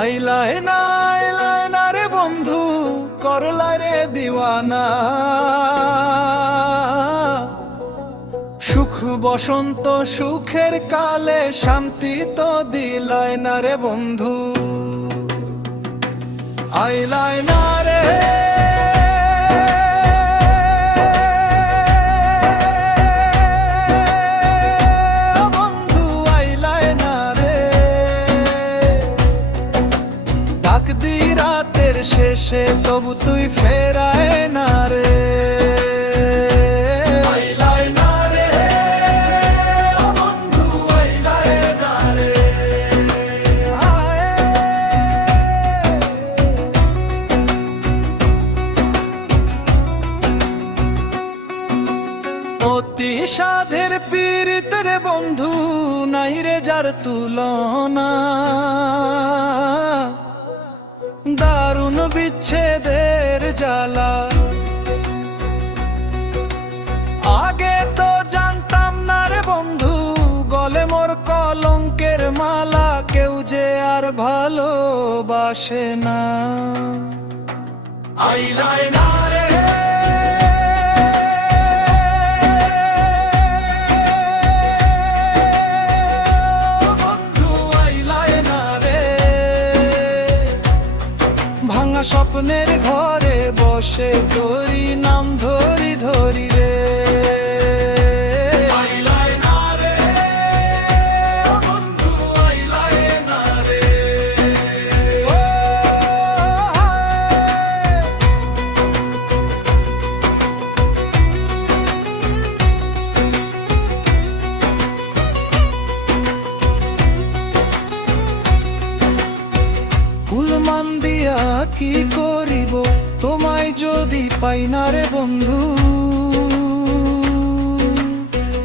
আইলায় না রে বন্ধু, করলায় রে দিওয়ানা। সুখ বসন্ত সুখের কালে শান্তি তো দিলায় না রে বন্ধু। আইলায় না রে বন্ধু, আইলায় না রে। ডাক দি রাতের শেষে তবু তুই ফেরায় না রে। অতি সাধের পীড়িত রে বন্ধু, নাই রে যার তুলনা। দারুণ বিচ্ছেদের জ্বালা আগে তো জানতাম না রে বন্ধু। গলে মোর কলঙ্কের মালা, কেউ যে আর ভালোবাসে না। আইলায় না রে স্বপ্নের ঘরে বসে তোরি নাম ধরি ধরি রে। আইলায় না রে বন্ধু, আইলায় না রে। কুলমান দিয়া কি করিব তোমায় যদি পাই না রে বন্ধু।